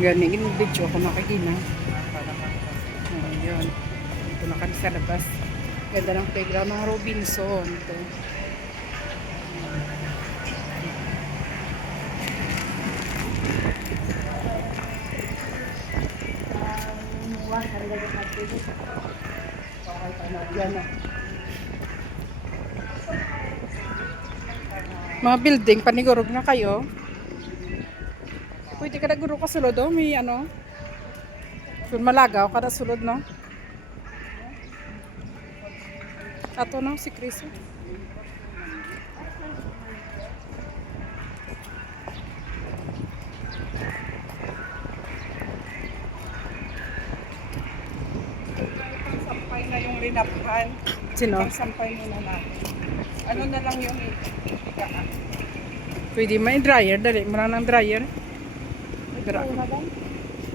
Gani, in-video ako nakikina. Yun. Ito na kami sa labas. Ganda ng playground ng Robinson. Ito. Mga building, panigurog na kayo. Pwede ka na guro ka sulod, oh. May ano. Kung malagaw, kada sulod, no? Ato, no? Si Chris. Sampay na yung rinaphan. Sino? Sampay muna natin. Ano na lang yung higaan? Pwede may dryer. Dali mo lang ng dryer. Ito na lang.